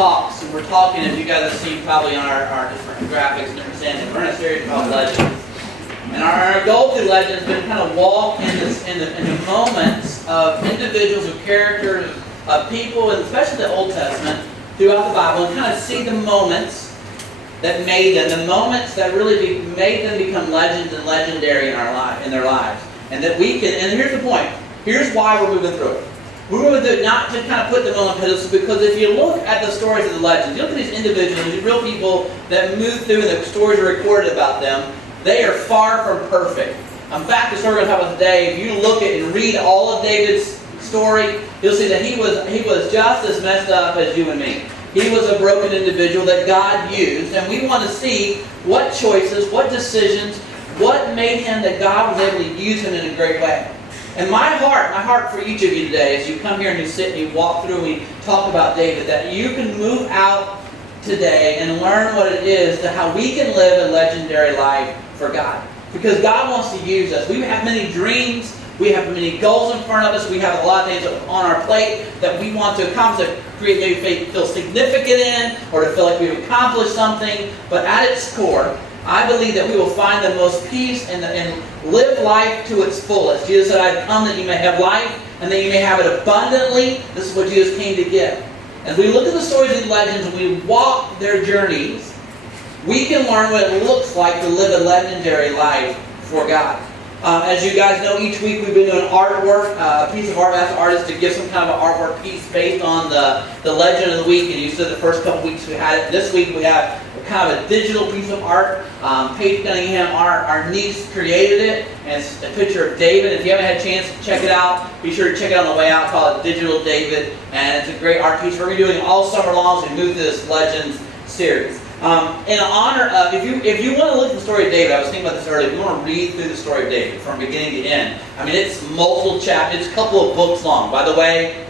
talks, and we're talking, as you guys have seen probably on our different graphics and understanding, we're in a series called Legends. And our goal through Legends has been to kind of walk in the moments of individuals, of characters, of people, and especially the Old Testament, throughout the Bible, and kind of see the moments that made them, the moments that really made them become legends and legendary in their lives. And that we can, and here's the point, here's why we're moving through it. We're moving through it not to kind of put them on pedestals, because if you look at the stories of the legends, you look at these individuals, these real people that move through and the stories are recorded about them, they are far from perfect. In fact, the story we're going to talk about today, if you look at and read all of David's story, you'll see that he was just as messed up as you and me. He was a broken individual that God used, and we want to see what choices, what decisions, what made him that God was able to use him in a great way. And my heart for each of you today, as you come here and you sit and you walk through and we talk about David, that you can move out today and learn what it is to how we can live a legendary life for God. Because God wants to use us. We have many dreams. We have many goals in front of us. We have a lot of things on our plate that we want to accomplish, to create, maybe feel significant in, or to feel like we've accomplished something. But at its core, I believe that we will find the most peace and live life to its fullest. Jesus said, I've come that you may have life and that you may have it abundantly. This is what Jesus came to give. As we look at the stories and legends and we walk their journeys, we can learn what it looks like to live a legendary life for God. As you guys know, each week we've been doing artwork, a piece of art. We asked artists to give some kind of an artwork piece based on the legend of the week. And you said the first couple weeks we had it. This week we have kind of a digital piece of art. Paige Cunningham, our niece, created it. And it's a picture of David. If you haven't had a chance to check it out, be sure to check it out on the way out. Call it Digital David. And it's a great art piece. We're going to be doing it all summer long as we move through this Legends series. In honor of, if you want to look at the story of David, I was thinking about this earlier, if you want to read through the story of David from beginning to end, I mean, it's multiple chapters, it's a couple of books long. By the way,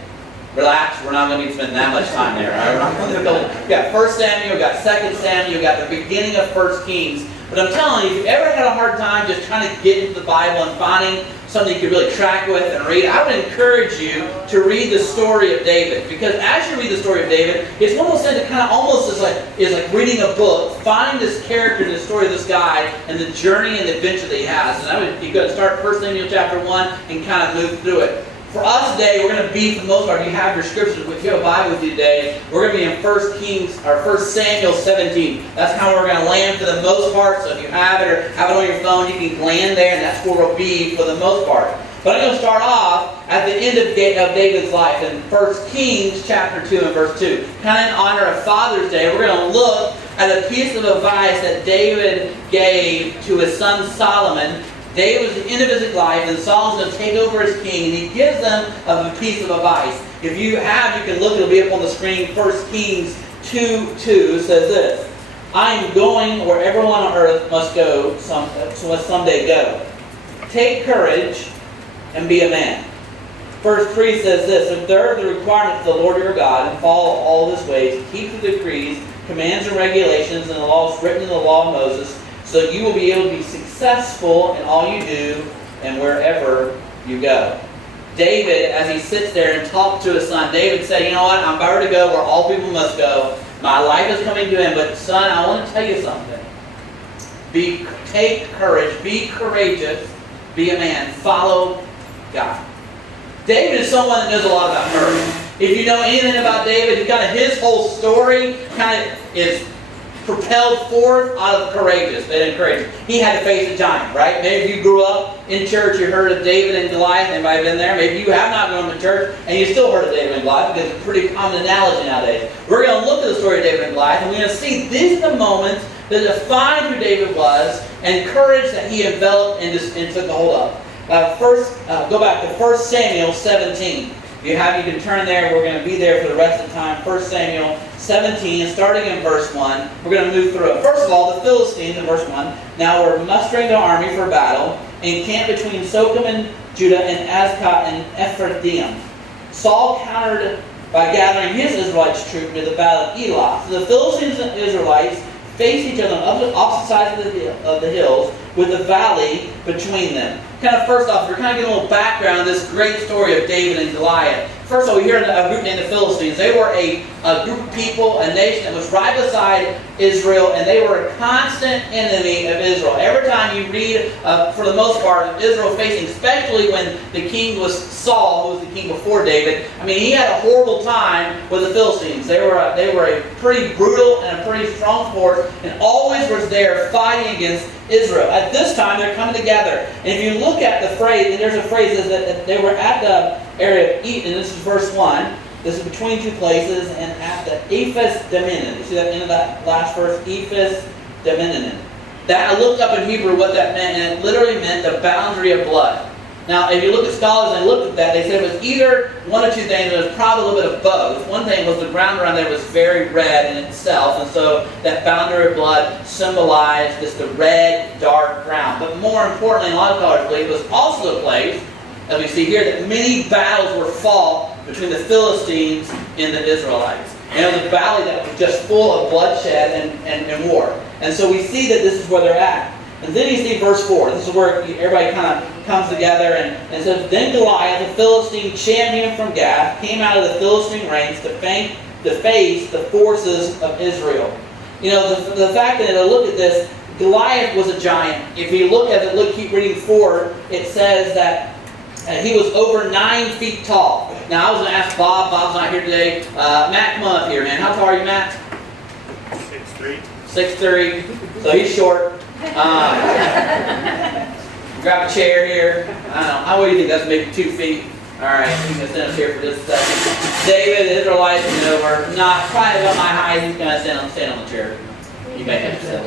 relax, we're not going to be spending that much time there. Right? We've got 1 Samuel, we've got 2 Samuel, we've got the beginning of 1 Kings. But I'm telling you, if you've ever had a hard time just trying to get into the Bible and finding something you can really track with and read, I would encourage you to read the story of David. Because as you read the story of David, it's one of those things that kind of almost is like reading a book, finding this character and the story of this guy and the journey and the adventure that he has. And you're going to start 1 Samuel chapter 1 and kind of move through it. For us today, we're going to be, for the most part, if you have your scriptures, if you have a Bible with you today, we're going to be in 1 Samuel 17. That's how we're going to land for the most part. So if you have it or have it on your phone, you can land there, and that's where we'll be for the most part. But I'm going to start off at the end of David's life in 1 Kings chapter 2 and verse 2. Kind of in honor of Father's Day, we're going to look at a piece of advice that David gave to his son Solomon. David was at the end of his life, and Solomon's going to take over as king, and he gives them a piece of advice. If you have, you can look, it'll be up on the screen. 1 Kings 2:2 says this: I am going where everyone on earth must go, must someday go. Take courage and be a man. Verse 3 says this: observe the requirements of the Lord your God and follow all his ways. Keep the decrees, commands, and regulations and the laws written in the law of Moses, so you will be able to be successful in all you do and wherever you go. David, as he sits there and talks to his son, David said, you know what, I'm about to go where all people must go. My life is coming to an end, but son, I want to tell you something. Take courage, be courageous, be a man, follow God. David is someone that knows a lot about courage. If you know anything about David, his whole story kind of is propelled forth out of courageous. He had to face a giant, right? Maybe if you grew up in church, you heard of David and Goliath. Anybody been there? Maybe you have not gone to church and you still heard of David and Goliath, because it's a pretty common analogy nowadays. We're going to look at the story of David and Goliath, and we're going to see these are the moments that define who David was and courage that he enveloped and took a hold of. Go back to 1 Samuel 17. If you have, you can turn there. We're going to be there for the rest of the time. 1 Samuel 17, starting in verse 1. We're going to move through it. First of all, the Philistines in verse 1. Now we're mustering the army for battle, encamped between Sochem and Judah and Azekah and Ephraim. Saul countered by gathering his Israelites troops near the battle of Elah. So the Philistines and Israelites faced each other on opposite sides of the hills, with the valley between them. Kind of first off, we're kind of getting a little background on this great story of David and Goliath. first of all, we hear a group named the Philistines. They were a group of people, a nation that was right beside Israel, and they were a constant enemy of Israel. Every time you read, for the most part, of Israel facing, especially when the king was Saul, who was the king before David, I mean, he had a horrible time with the Philistines. They were a pretty brutal and a pretty strong force, and always was there fighting against Israel. At this time, they're coming together. And if you look at the phrase, and there's a phrase that they were at the area of Eden, and this is verse 1. This is between two places, and at the Ephes Dammim. You see that end of that last verse? Ephes Dammim. That I looked up in Hebrew what that meant, and it literally meant the boundary of blood. Now, if you look at scholars and looked at that, they said it was either one of two things. It was probably a little bit of both. One thing was the ground around there was very red in itself, and so that boundary of blood symbolized just the red, dark ground. But more importantly, a lot of scholars believe it was also a place, as we see here, that many battles were fought between the Philistines and the Israelites. And it was a valley that was just full of bloodshed and war. And so we see that this is where they're at. And then you see verse 4. This is where everybody kind of comes together. And it says, Then Goliath, the Philistine champion from Gath, came out of the Philistine ranks to face the forces of Israel. You know, the fact that, look at this, Goliath was a giant. If you look at it, keep reading forward, it says that he was over 9 feet tall. Now, I was going to ask Bob. Bob's not here today. Matt, come on up here, man. How tall are you, Matt? 6'3". 6'3". So he's short. Grab a chair here. I don't know. How do you think that's maybe 2 feet? All right, you can stand up here for just a second. David, the Israelites, were not probably about my height. He's going to stand on the chair. You may have to sit.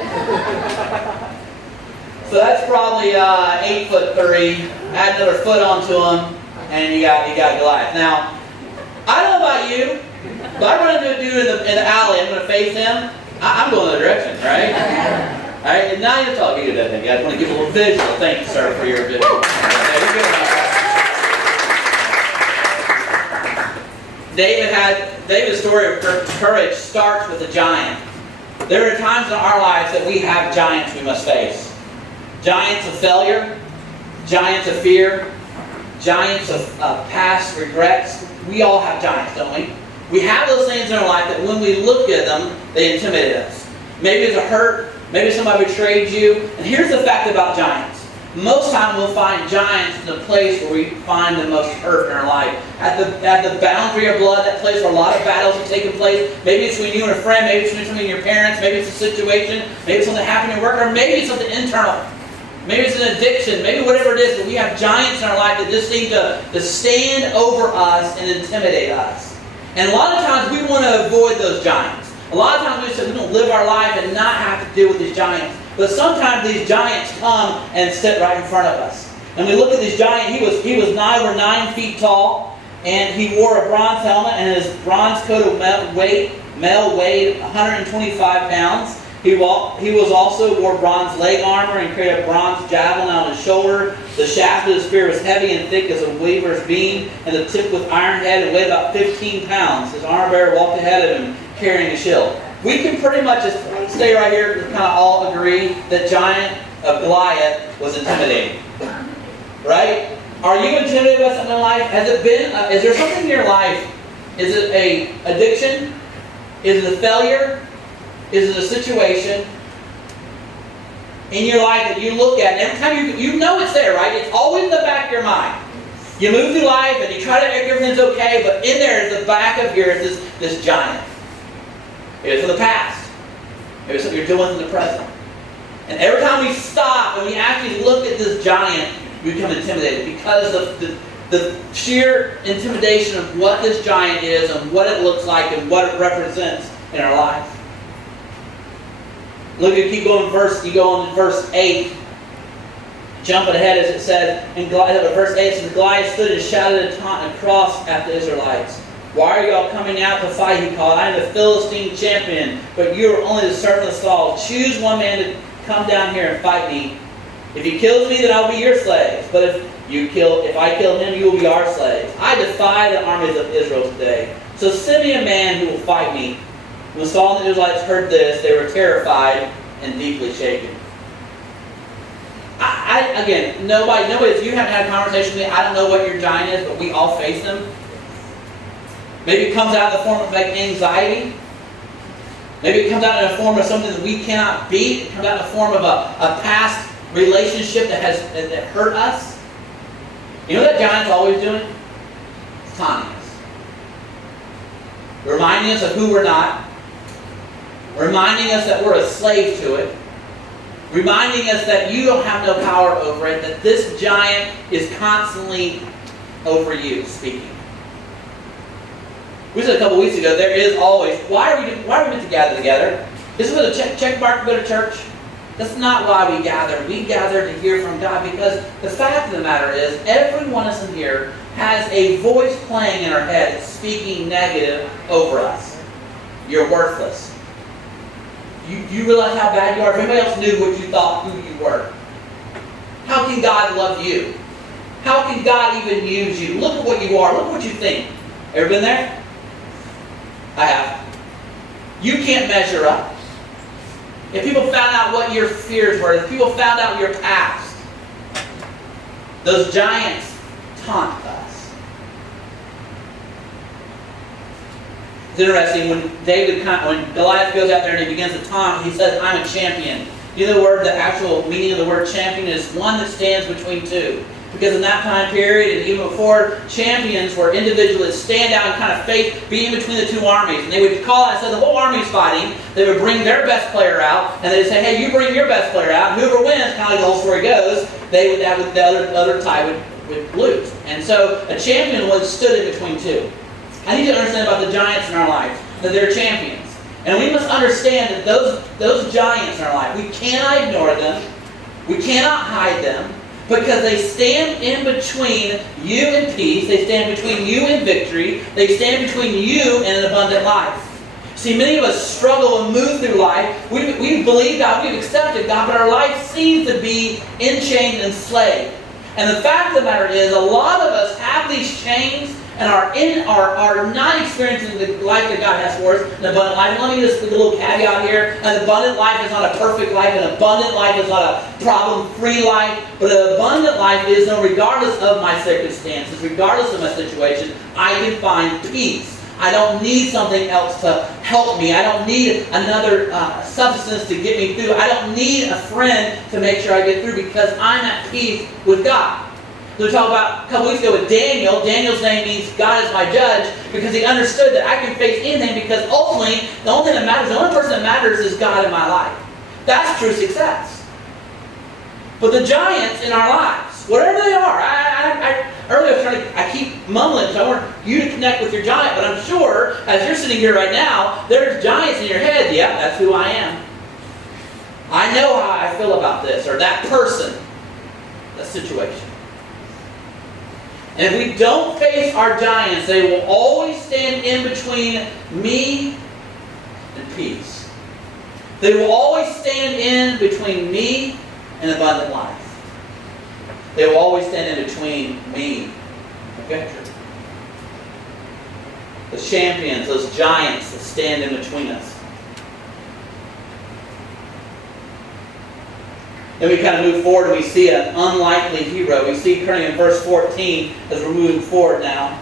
So that's probably 8'3". Add another foot onto him, and you got Goliath. Now, I don't know about you, but I run into a dude in the alley. I'm going to face him. I'm going the other direction, right? All right, and now you're talking to that thing. I just want to give a little visual. Thank you, sir, for your visual. David's story of courage starts with a giant. There are times in our lives that we have giants we must face. Giants of failure, giants of fear, giants of past regrets. We all have giants, don't we? We have those things in our life that when we look at them, they intimidate us. Maybe it's a hurt. Maybe somebody betrayed you. And here's the fact about giants. Most time we'll find giants in the place where we find the most hurt in our life. At the boundary of blood, that place where a lot of battles are taking place. Maybe it's between you and a friend. Maybe it's between your parents. Maybe it's a situation. Maybe it's something happening at work. Or maybe it's something internal. Maybe it's an addiction. Maybe whatever it is. But we have giants in our life that just seem to stand over us and intimidate us. And a lot of times we want to avoid those giants. A lot of times we say we don't live our life and not have to deal with these giants. But sometimes these giants come and sit right in front of us. And we look at this giant. He was over 9 feet tall, and he wore a bronze helmet, and his bronze coat of mail weighed 125 pounds. He was also wore bronze leg armor and carried a bronze javelin on his shoulder. The shaft of his spear was heavy and thick as a weaver's beam, and the tip with iron head and weighed about 15 pounds. His armor bearer walked ahead of him, carrying a shield. We can pretty much just stay right here and kind of all agree that giant of Goliath was intimidating. Right? Are you intimidated by something in life? Has it been? Is there something in your life? Is it a addiction? Is it a failure? Is it a situation in your life that you look at, and every time you know it's there, right? It's always in the back of your mind. You move through life and you try to make everything's okay, but in there is the back of yours this giant. Maybe it's from the past. Maybe it's something you're dealing with in the present. And every time we stop and we actually look at this giant, we become intimidated because of the sheer intimidation of what this giant is and what it looks like and what it represents in our life. Look, you keep going you go on to verse 8. Jumping ahead as it says, in verse 8 it says, Goliath stood and shouted a taunt and crossed at the Israelites. Why are you all coming out to fight? He called. I am the Philistine champion, but you are only the servant of Saul. Choose one man to come down here and fight me. If he kills me, then I'll be your slaves. But if I kill him, you will be our slaves. I defy the armies of Israel today. So send me a man who will fight me. When Saul and the Israelites heard this, they were terrified and deeply shaken. Again, nobody, if you haven't had a conversation with me, I don't know what your giant is, but we all face them. Maybe it comes out in the form of like anxiety. Maybe it comes out in the form of something that we cannot beat. It comes out in the form of a past relationship that hurt us. You know what that giant's always doing? It's taunting us. Reminding us of who we're not. Reminding us that we're a slave to it. Reminding us that you don't have no power over it. That this giant is constantly over you speaking. We said a couple weeks ago, there is always, why are we meant to gather together? Is it with a check mark to go to church? That's not why we gather. We gather to hear from God because the fact of the matter is, every one of us in here has a voice playing in our head speaking negative over us. You're worthless. You realize how bad you are? If anybody else knew what you thought who you were, how can God love you? How can God even use you? Look at what you are. Look at what you think. Ever been there? I have. You can't measure up. If people found out what your fears were, if people found out your past, those giants taunt us. It's interesting when Goliath goes out there and he begins to taunt, he says, "I'm a champion." You know the actual meaning of the word champion is one that stands between two. Because in that time period, and even before, champions were individuals that stand out and kind of be in between the two armies. And they would call out and say the whole army's fighting. They would bring their best player out, and they'd say, "Hey, you bring your best player out." And whoever wins, kind of like the whole story goes, the other side would lose. And so a champion stood in between two. I need to understand about the giants in our life, that they're champions. And we must understand that those giants in our life, we cannot ignore them. We cannot hide them. Because they stand in between you and peace. They stand between you and victory. They stand between you and an abundant life. See, many of us struggle and move through life. We believe God, we've accepted God, but our life seems to be enchained and enslaved. And the fact of the matter is, a lot of us have these chains and are not experiencing the life that God has for us, an abundant life. And let me just put a little caveat here. An abundant life is not a perfect life. An abundant life is not a problem-free life. But an abundant life is, regardless of my circumstances, regardless of my situation, I can find peace. I don't need something else to help me. I don't need another substance to get me through. I don't need a friend to make sure I get through because I'm at peace with God. So we talked about a couple weeks ago with Daniel. Daniel's name means God is my judge because he understood that I can face anything because ultimately the only thing that matters, the only person that matters is God in my life. That's true success. But the giants in our lives, whatever they are, earlier I keep mumbling because I want you to connect with your giant, but I'm sure as you're sitting here right now, there's giants in your head. Yeah, that's who I am. I know how I feel about this or that person, that situation. And if we don't face our giants, they will always stand in between me and peace. They will always stand in between me and abundant life. They will always stand in between me and victory. Those champions, those giants that stand in between us. Then we kind of move forward and we see an unlikely hero. We see currently in verse 14 as we're moving forward now.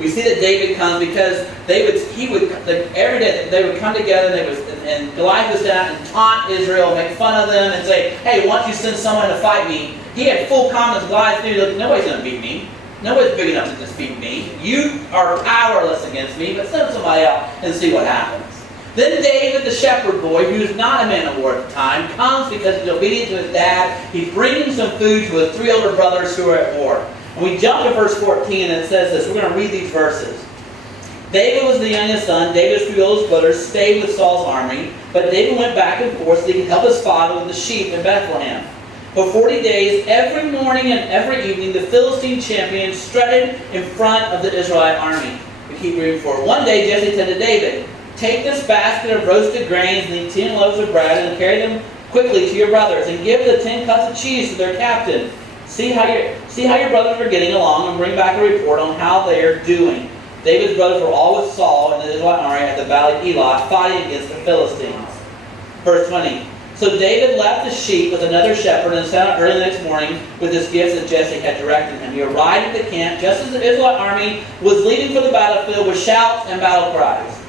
We see that David comes because every day they would come together and Goliath would stand out and taunt Israel, make fun of them and say, "Hey, why don't you send someone to fight me?" He had full confidence. Goliath knew, "Look, nobody's going to beat me. Nobody's big enough to defeat me. You are powerless against me, but send somebody out and see what happens." Then David, the shepherd boy, who's not a man of war at the time, comes because he's obedient to his dad. He's bringing some food to his 3 older brothers who are at war. And we jump to verse 14 and it says this. We're going to read these verses. David was the youngest son. David's 3 oldest brothers stayed with Saul's army. But David went back and forth so he could help his father with the sheep in Bethlehem. For 40 days, every morning and every evening, the Philistine champion strutted in front of the Israelite army. We keep reading forward. One day Jesse said to David, "Take this basket of roasted grains and the 10 loaves of bread and carry them quickly to your brothers and give the 10 cuts of cheese to their captain. See how your brothers are getting along and bring back a report on how they are doing." David's brothers were all with Saul and the Israelite army at the valley of Elah fighting against the Philistines. Verse 20. So David left the sheep with another shepherd and set out early the next morning with his gifts that Jesse had directed him. He arrived at the camp just as the Israelite army was leaving for the battlefield with shouts and battle cries.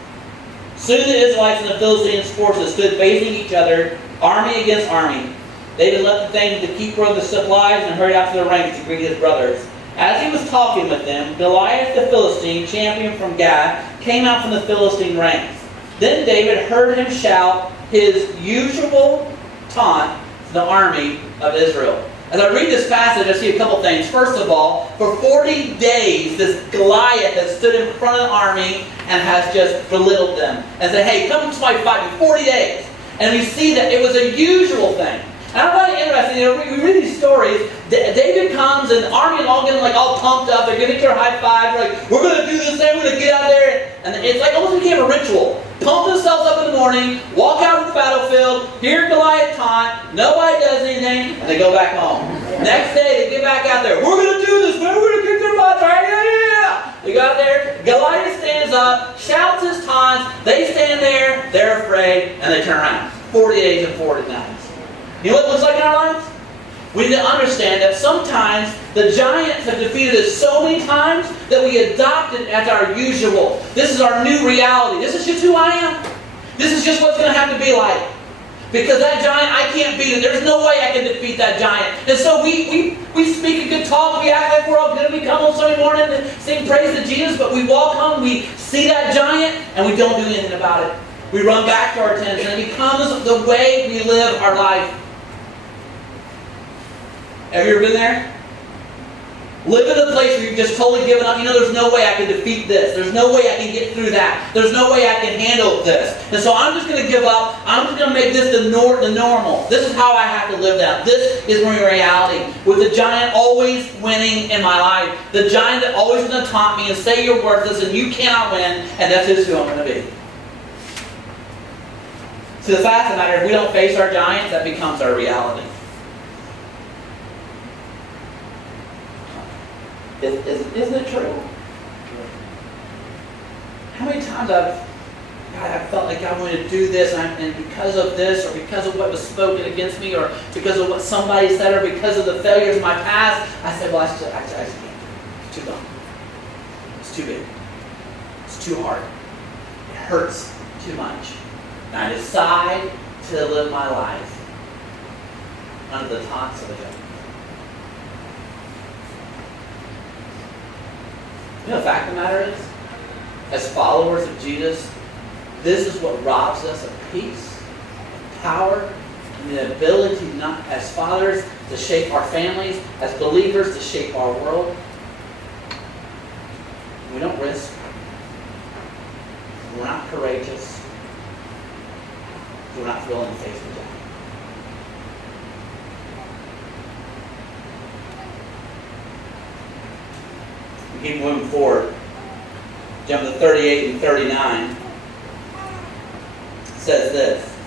Soon the Israelites and the Philistines' forces stood facing each other, army against army. David left the things to keep for the supplies and hurried out to the ranks to greet his brothers. As he was talking with them, Goliath the Philistine, champion from Gath, came out from the Philistine ranks. Then David heard him shout his usual taunt to the army of Israel. As I read this passage, I see a couple things. First of all, for 40 days, this Goliath has stood in front of the army and has just belittled them and said, hey, come to my fight me 40 days. And we see that it was a usual thing. And I find it interesting, we read these stories, David comes and the army all getting all pumped up, they're giving each other high five, we're going to do this thing, we're going to get out there. And it's almost became a ritual. Pump themselves up in the morning, walk out to the battlefield, hear Goliath taunt, nobody does anything, and they go back home. Next day, they get back out there, we're going to do this, man, we're going to kick their butts, right? Yeah. They go out there, Goliath stands up, shouts his taunts, they stand there, they're afraid, and they turn around. 40 days and 40 nights. You know what it looks like in our lives? We need to understand that sometimes the giants have defeated us so many times that we adopt it as our usual. This is our new reality. This is just who I am. This is just what's going to have to be like. Because that giant, I can't beat it. There's no way I can defeat that giant. And so we speak a good talk. We act like we're all going to come on Sunday morning and sing praise to Jesus. But we walk home, we see that giant, and we don't do anything about it. We run back to our tents, and it becomes the way we live our life. Have you ever been there? Live in a place where you've just totally given up. There's no way I can defeat this. There's no way I can get through that. There's no way I can handle this. And so I'm just going to give up. I'm just going to make this the normal. This is how I have to live now. This is my reality. With the giant always winning in my life. The giant that always going to taunt me and say you're worthless and you cannot win. And that's just who I'm going to be. So the fact of the matter, if we don't face our giants, that becomes our reality. Isn't it true? How many times I've felt like I wanted to do this, and because of this, or because of what was spoken against me, or because of what somebody said, or because of the failures of my past, I said, well, I just can't do it. It's too dumb. It's too big. It's too hard. It hurts too much. And I decide to live my life under the taunts of the devil. The fact of the matter is, as followers of Jesus, this is what robs us of peace, of power, and the ability not, as fathers, to shape our families, as believers, to shape our world. We don't risk. We're not courageous. We're not willing to face the giant. Keep moving forward. Jump to 38 and 39. It says this.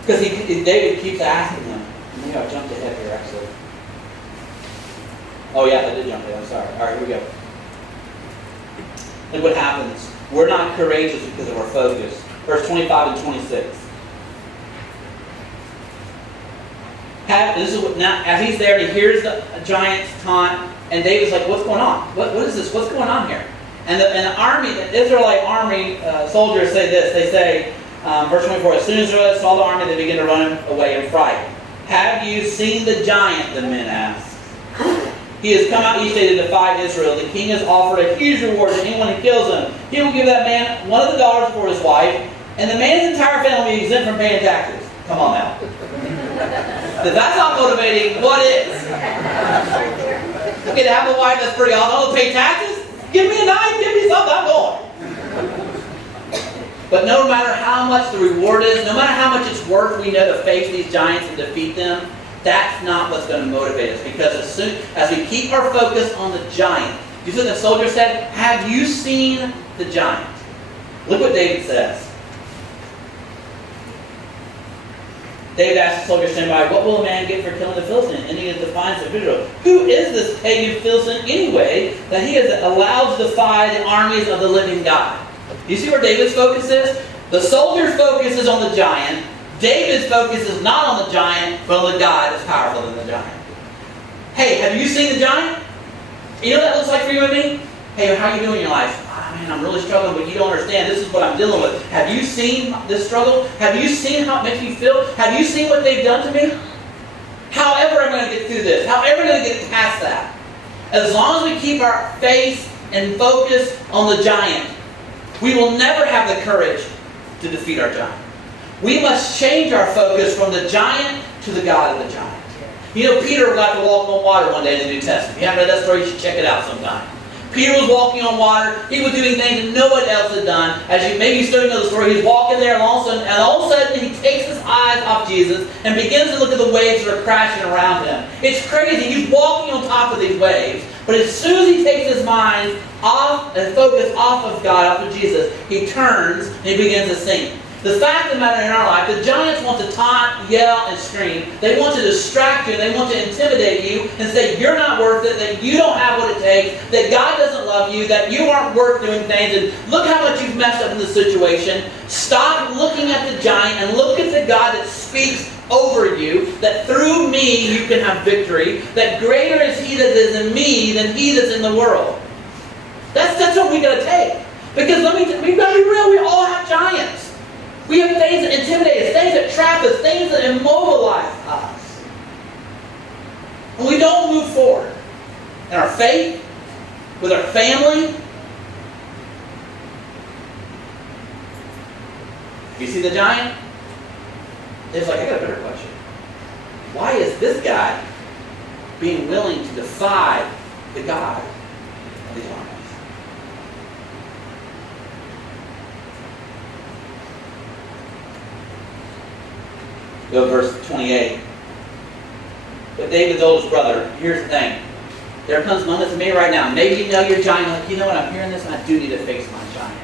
Because David keeps asking him. Maybe I jumped ahead here, actually. Oh, yeah, I did jump ahead. I'm sorry. All right, here we go. Look what happens. We're not courageous because of our focus. Verse 25 and 26. This is what, now, as he's there, he hears the giant's taunt. And David's like, what's going on? What is this? What's going on here? And the army, the Israelite army soldiers say this. They say, verse 24, as soon as Israel saw the army, they began to run away in fright. Have you seen the giant? The men asked. He has come out each day to defy Israel. The king has offered a huge reward to anyone who kills him. He will give that man one of the daughters for his wife, and the man's entire family will be exempt from paying taxes. Come on now. If that's not motivating, what is? Okay, to have a wife that's pretty awesome. I don't pay taxes? Give me a knife, give me something, I'm going. But no matter how much the reward is, no matter how much it's worth, we know to face these giants and defeat them, that's not what's going to motivate us. Because as soon as we keep our focus on the giant, you see what the soldier said? Have you seen the giant? Look what David says. David asked the soldier standing by, what will a man get for killing the Philistine? And he is defiance of Israel. Who is this pagan Philistine anyway that he is allowed to defy the armies of the living God? You see where David's focus is? The soldier's focus is on the giant. David's focus is not on the giant, but on the God that's powerful than the giant. Hey, have you seen the giant? You know what that looks like for you and me? Hey, how are you doing in your life? Oh, man, I'm really struggling, but you don't understand. This is what I'm dealing with. Have you seen this struggle? Have you seen how it makes me feel? Have you seen what they've done to me? However I'm going to get through this. However I'm going to get past that. As long as we keep our face and focus on the giant, we will never have the courage to defeat our giant. We must change our focus from the giant to the God of the giant. You know, Peter got to walk on water one day in the New Testament. If you haven't read that story, you should check it out sometime. Peter was walking on water. He was doing things that no one else had done. As you maybe you still know the story, he was walking there, and all of a sudden he takes his eyes off Jesus and begins to look at the waves that are crashing around him. It's crazy. He's walking on top of these waves, but as soon as he takes his mind off and focus off of God, off of Jesus, he turns and he begins to sink. The fact of the matter in our life, the giants want to taunt, yell, and scream. They want to distract you. They want to intimidate you and say you're not worth it, that you don't have what it takes, that God doesn't love you, that you aren't worth doing things, and look how much you've messed up in the situation. Stop looking at the giant and look at the God that speaks over you, that through me you can have victory, that greater is He that is in me than he that's in the world. That's what we got to take. Because we've got to be real, we all have giants. We have things that intimidate us, things that trap us, things that immobilize us. And we don't move forward in our faith, with our family. You see the giant? It's like, I got a better question. Why is this guy being willing to defy the God of these armies? Go to verse 28. But David's oldest brother, here's the thing. There comes moments in me right now. Maybe you know your giant. Like, you know what, I'm hearing this and I do need to face my giant.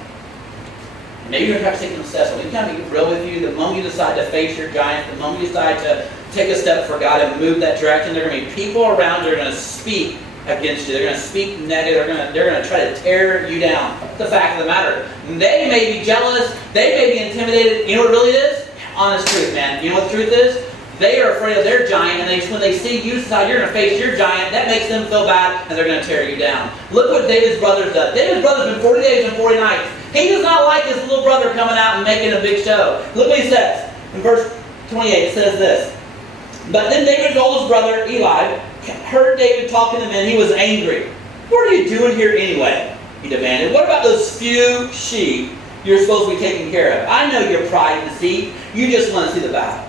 And maybe you're perhaps thinking, Cecil, let me kind of be real with you. The moment you decide to face your giant, the moment you decide to take a step for God and move that direction, there are going to be people around you that are going to speak against you. They're going to speak negative. They're going to try to tear you down. That's the fact of the matter. They may be jealous. They may be intimidated. You know what it really is? Honest truth, man. You know what the truth is? They are afraid of their giant, and when they see you decide you're going to face your giant, that makes them feel bad, and they're going to tear you down. Look what David's brothers done. David's brother's been 40 days and 40 nights. He does not like his little brother coming out and making a big show. Look what he says. In verse 28, it says this. But then David's oldest brother, Eli, heard David talking to the men. He was angry. What are you doing here anyway? He demanded. What about those few sheep you're supposed to be taking care of? I know your pride and deceit. You just want to see the battle.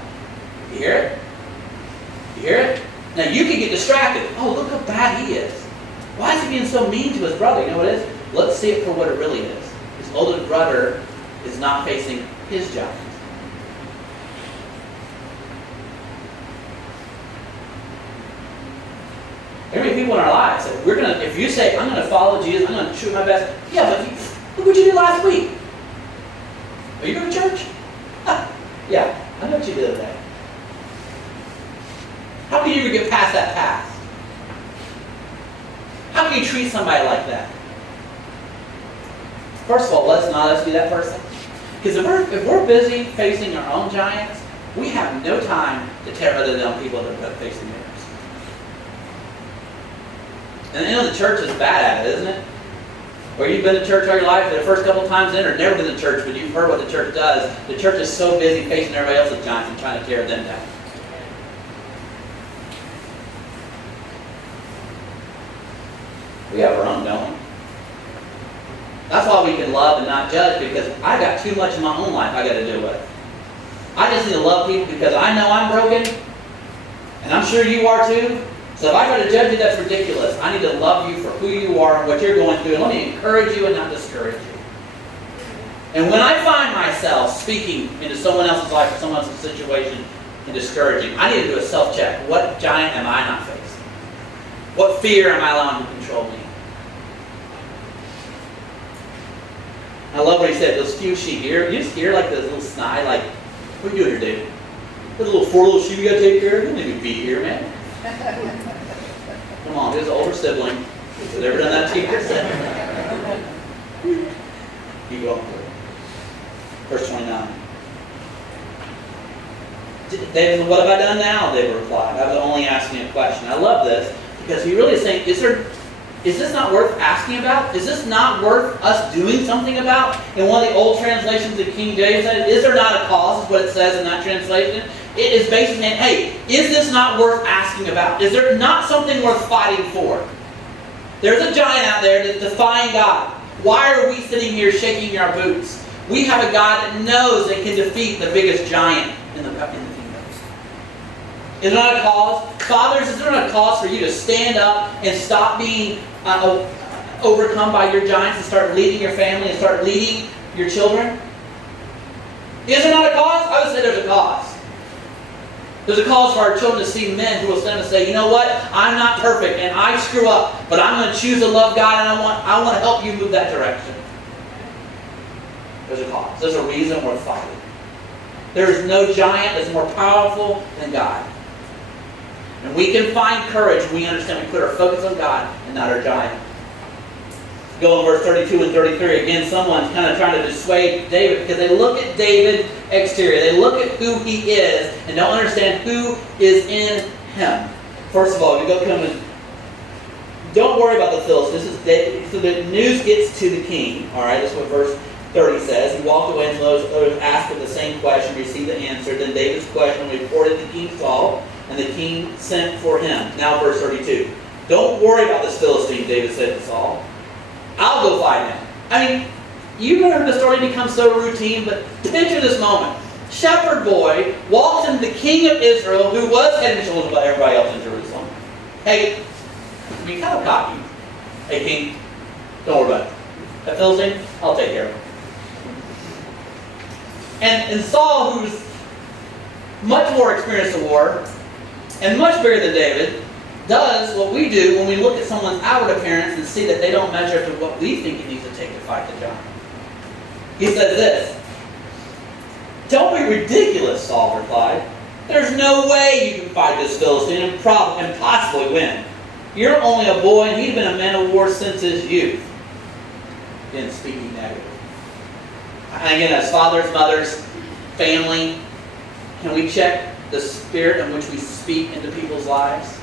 You hear it? You hear it? Now you can get distracted. Oh, look how bad he is. Why is he being so mean to his brother? You know what it is? Let's see it for what it really is. His older brother is not facing his giant. There are many people in our lives that if you say, I'm going to follow Jesus, I'm going to shoot my best. Yeah, but look what you did last week. Are you going to church? Yeah, I know what you did today. How can you ever get past that past? How can you treat somebody like that? First of all, let's not us be that person. Because if we're busy facing our own giants, we have no time to tear other than people that are facing theirs. And you know the church is bad at it, isn't it? Or you've been to church all your life, the first couple times in, or never been to church, but you've heard what the church does. The church is so busy facing everybody else's giants and trying to tear them down. We have our own, don't we? That's why we can love and not judge, because I got too much in my own life I got to deal with. I just need to love people because I know I'm broken, and I'm sure you are too. So if I try to judge you, that's ridiculous. I need to love you for who you are and what you're going through, and let me encourage you and not discourage you. And when I find myself speaking into someone else's life or someone else's situation and discouraging, I need to do a self-check. What giant am I not facing? What fear am I allowing to control me? I love what he said, those few sheep. You just hear like this little snide, like, what are you doing here, David? Those little 4 little sheep you got to take care of? You don't need to be here, man. Come on, here's an older sibling. Has ever done that to you? You go. Verse 29. David said, what have I done now? David replied. I was only asking a question. I love this because he really is saying, is this not worth asking about? Is this not worth us doing something about? In one of the old translations of King James said, is there not a cause, is what it says in that translation. It is basically saying, hey, is this not worth asking about? Is there not something worth fighting for? There's a giant out there that's defying God. Why are we sitting here shaking our boots? We have a God that knows and can defeat the biggest giant in the kingdom. Is there not a cause? Fathers, is there not a cause for you to stand up and stop being overcome by your giants and start leading your family and start leading your children? Is there not a cause? I would say there's a cause. There's a cause for our children to see men who will stand and say, you know what? I'm not perfect and I screw up, but I'm going to choose to love God and I want to help you move that direction. There's a cause. There's a reason worth fighting. There is no giant that's more powerful than God. And we can find courage when we understand we put our focus on God and not our giant. Go in verse 32 and 33. Again, someone's kind of trying to dissuade David because they look at David's exterior. They look at who he is and don't understand who is in him. First of all, we go come and don't worry about the Philistines. So the news gets to the king. All right, that's what verse 30 says. He walked away and those asked him the same question, received the answer. Then David's question reported to King Saul, and the king sent for him. Now verse 32. Don't worry about this Philistine, David said to Saul. I'll go fight him. I mean, you've heard the story become so routine, but picture this moment. Shepherd boy walks into the king of Israel, who was head and shoulders above everybody else in Jerusalem. Hey, be kind of cocky. Hey, king, don't worry about it. That Philistine, I'll take care of him. And Saul, who's much more experienced in war, and much bigger than David, does what we do when we look at someone's outward appearance and see that they don't measure up to what we think it needs to take to fight the giant. He says this, don't be ridiculous, Saul replied. There's no way you can fight this Philistine and possibly win. You're only a boy and he's been a man of war since his youth. Again, speaking negative. And again, as fathers, mothers, family, can we check the spirit in which we speak into people's lives?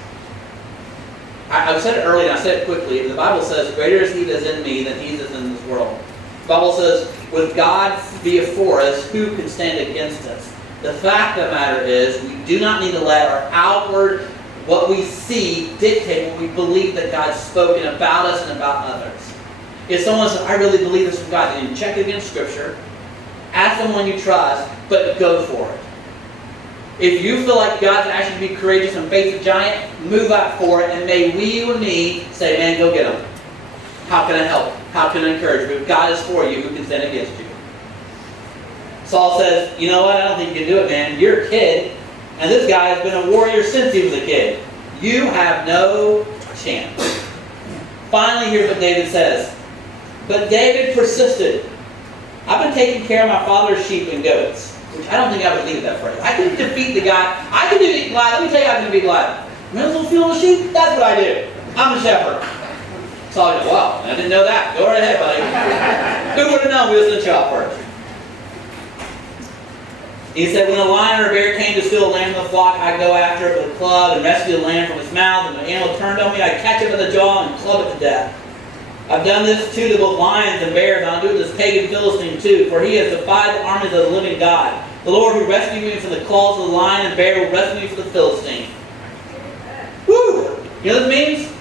I've said it earlier and I said it quickly. The Bible says, greater is he that is in me than he that is in this world. The Bible says, with God be for us, who can stand against us? The fact of the matter is, we do not need to let our outward, what we see, dictate what we believe that God's spoken about us and about others. If someone says, I really believe this from God, then you check it against Scripture, ask someone you trust, but go for it. If you feel like God's asking you to be courageous and face a giant, move out for it, and may you and me say, man, go get him. How can I help? How can I encourage you? If God is for you, who can stand against you? Saul says, you know what? I don't think you can do it, man. You're a kid, and this guy has been a warrior since he was a kid. You have no chance. Finally, here's what David says. But David persisted. I've been taking care of my father's sheep and goats. Which I don't think I would leave that phrase. I can defeat the guy. I can defeat Goliath. Let me tell you how I can defeat Goliath. Remember those little field of sheep? That's what I do. I'm a shepherd. So I go, wow, I didn't know that. Go right ahead, buddy. Who would have known we was in the shop first? He said, when a lion or a bear came to steal a lamb from the flock, I'd go after it with a club and rescue the lamb from its mouth. And when the animal turned on me, I'd catch it by the jaw and club it to death. I've done this too to both lions and bears, and I'll do it to this pagan Philistine too, for he has defied the armies of the living God. The Lord who rescued me from the claws of the lion and bear will rescue me from the Philistine. Woo! You know what it means?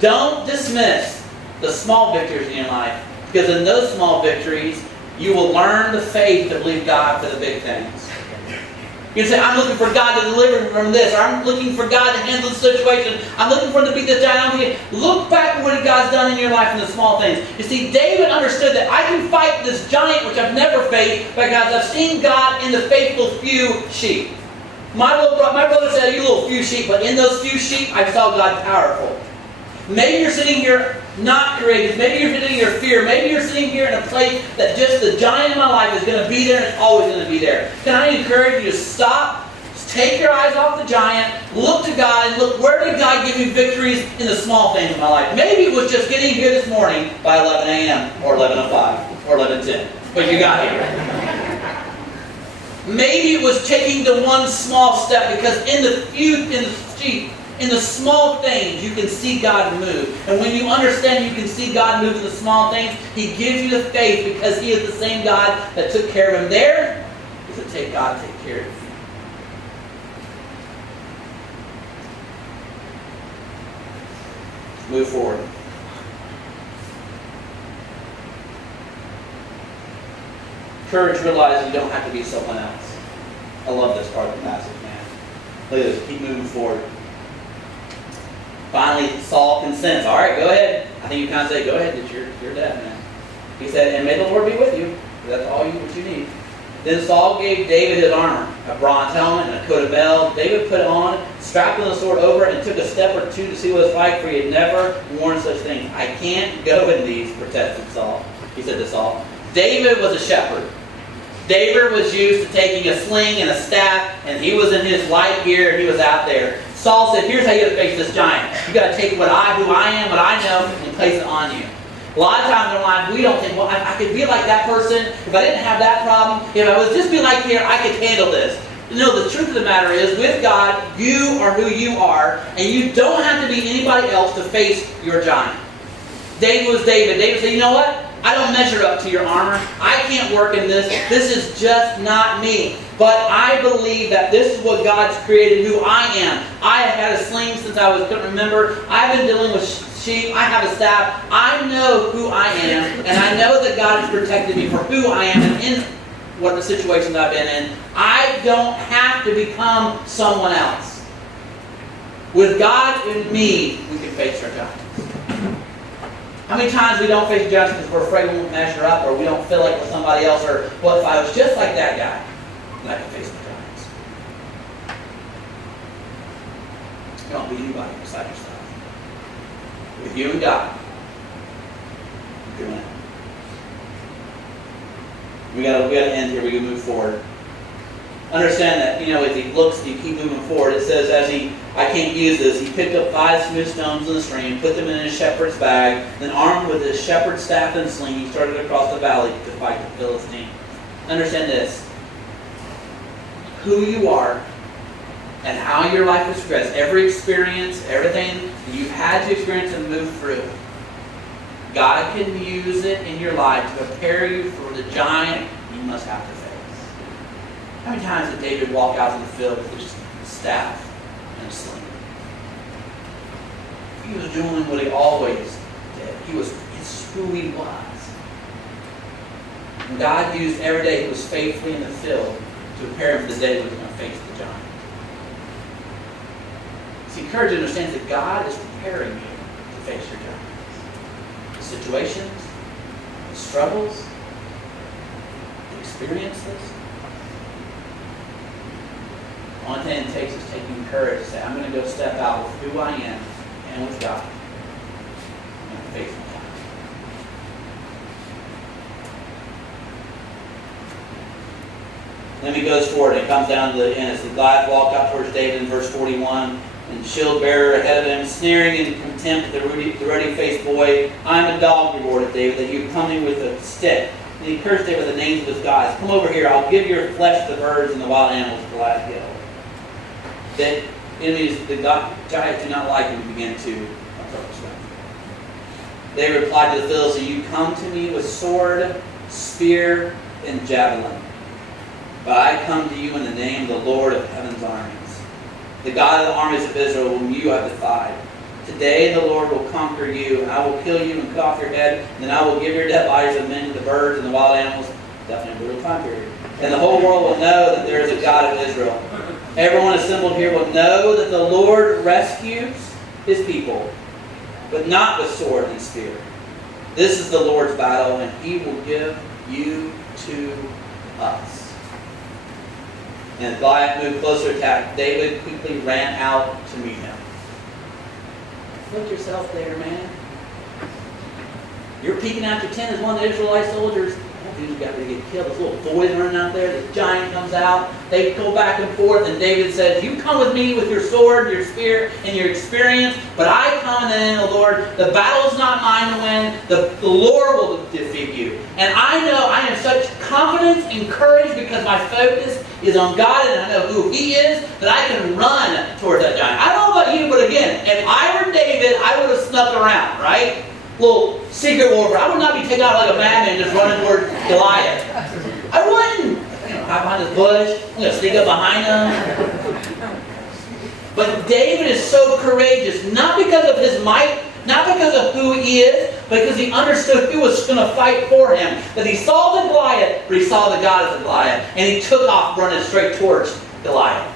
Don't dismiss the small victories in your life, because in those small victories, you will learn the faith to believe God for the big things. You can say, I'm looking for God to deliver me from this. Or I'm looking for God to handle the situation. I'm looking for him to beat this giant. Look back at what God's done in your life in the small things. You see, David understood that I can fight this giant which I've never faced because I've seen God in the faithful few sheep. My brother said, you little few sheep, but in those few sheep, I saw God powerful. Maybe you're sitting here not courageous. Maybe you're sitting here in fear. Maybe you're sitting here in a place that just the giant in my life is going to be there and it's always going to be there. Can I encourage you to stop, take your eyes off the giant, look to God, and look, where did God give me victories in the small things in my life? Maybe it was just getting here this morning by 11 a.m. or 11:05 or 11:10. But you got here. Maybe it was taking the one small step, because in the small things you can see God move. And when you understand you can see God move in the small things, He gives you the faith, because He is the same God that took care of him there. Does it take God to take care of you? Move forward. Courage realizes you don't have to be someone else. I love this part of the passage, man. Look at this. Keep moving forward. Finally, Saul consents. All right, go ahead. I think you kind of say, go ahead, you're dead, man. He said, and may the Lord be with you. That's all what you need. Then Saul gave David his armor, a bronze helmet and a coat of mail. David put it on, strapped on the sword over it, and took a step or two to see what it was like, for he had never worn such things. I can't go in these, protested Saul. He said to Saul. David was a shepherd. David was used to taking a sling and a staff, and he was in his light gear, and he was out there. Saul said, here's how you got to face this giant. You got to take who I am, what I know, and place it on you. A lot of times in our life, we don't think, well, I could be like that person. If I didn't have that problem, if I would just be like here, I could handle this. No, the truth of the matter is, with God, you are who you are, and you don't have to be anybody else to face your giant. David was David. David said, you know what? I don't measure up to your armor. I can't work in this. This is just not me. But I believe that this is what God's created, who I am. I have had a sling since I couldn't remember. I've been dealing with sheep. I have a staff. I know who I am, and I know that God has protected me for who I am and in what the situations I've been in. I don't have to become someone else. With God in me, we can face our giants. How many times we don't face giants because we're afraid we won't measure up, or we don't feel like we're somebody else, or, well, if I was just like that guy, then I could face the giants. You don't be anybody beside yourself. With you and God, you're doing it. We gotta end here. We can move forward. Understand that, as he looks and you keep moving forward, it says, I can't use this, he picked up 5 smooth stones in the stream, put them in his shepherd's bag, then armed with his shepherd's staff and sling, he started across the valley to fight the Philistine. Understand this. Who you are and how your life has progressed, every experience, everything you've had to experience and move through, God can use it in your life to prepare you for the giant you must have to face. How many times did David walk out in the field with his staff and a sling? He was doing what he always did. It's who he was. And God used every day he was faithfully in the field to prepare him for the day he was going to face the giant. See, courage understands that God is preparing you to face your giants. The situations, the struggles, the experiences. The only thing it takes is taking courage to say, I'm going to go step out with who I am and with God. I'm going to face my giant. Then he goes forward and comes down to the end. As Goliath walked out towards David in verse 41, and shield bearer ahead of him, sneering in contempt at the ruddy-faced boy. I'm a dog, retorted David, that you come in with a stick. And he cursed David with the names of his gods. Come over here, I'll give your flesh to the birds and the wild animals, Goliath yelled. Then enemies, the giants do not like him, and began to approach them. They replied to the Philistines, you come to me with sword, spear, and javelin. But I come to you in the name of the Lord of heaven's armies, the God of the armies of Israel, whom you have defied. Today the Lord will conquer you, and I will kill you and cut off your head, and then I will give your dead bodies of men to the birds and the wild animals. Definitely a brutal time period. And the whole world will know that there is a God of Israel. Everyone assembled here will know that the Lord rescues his people, but not with sword and spear. This is the Lord's battle, and he will give you to us. And as Goliath moved closer to attack, David quickly ran out to meet him. Put yourself there, man. You're peeking out your tent as one of the Israelite soldiers. dude's got to get killed. This little boy's running out there. This giant comes out. They go back and forth, and David says, you come with me with your sword, your spear, and your experience, but I come in the name of the Lord. The battle is not mine to win. The Lord will defeat you. And I know I have such confidence and courage because my focus is on God and I know who He is, that I can run towards that giant. I don't know about you, but again, if I were David, I would have snuck around, right? Little secret warfare. I would not be taken out like a madman just running toward Goliath. I wouldn't. Hide behind this bush. I'm going to sneak up behind him. But David is so courageous, not because of his might, not because of who he is, but because he understood who was going to fight for him. That he saw the Goliath, but he saw the God of the Goliath. And he took off running straight towards Goliath.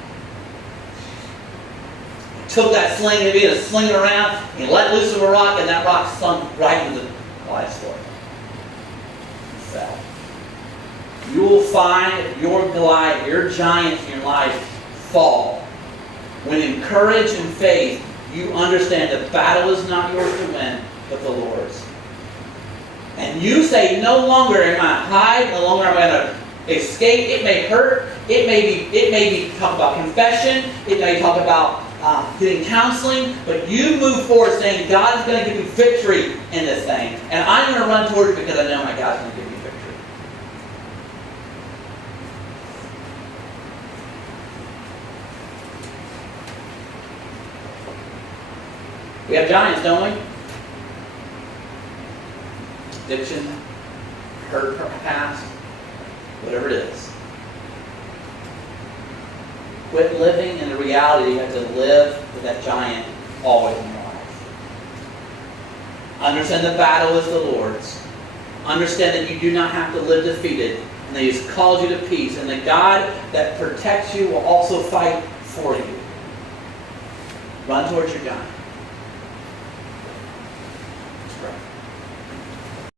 Took that sling and began to sling it around. He let loose of a rock, and that rock sunk right into Goliath's foot. He fell. You will find your Goliath, your giants in your life fall when in courage and faith you understand the battle is not yours to win, but the Lord's. And you say, no longer am I hide, no longer am I going to escape. It may hurt. It may be talk about confession. It may talk about getting counseling, but you move forward saying, God is going to give you victory in this thing. And I'm going to run towards it because I know my God's going to give me victory. We have giants, don't we? Addiction, hurt past, whatever it is. Quit living in the reality you have to live with that giant always in your life. Understand the battle is the Lord's. Understand that you do not have to live defeated, and that He has called you to peace, and the God that protects you will also fight for you. Run towards your giant.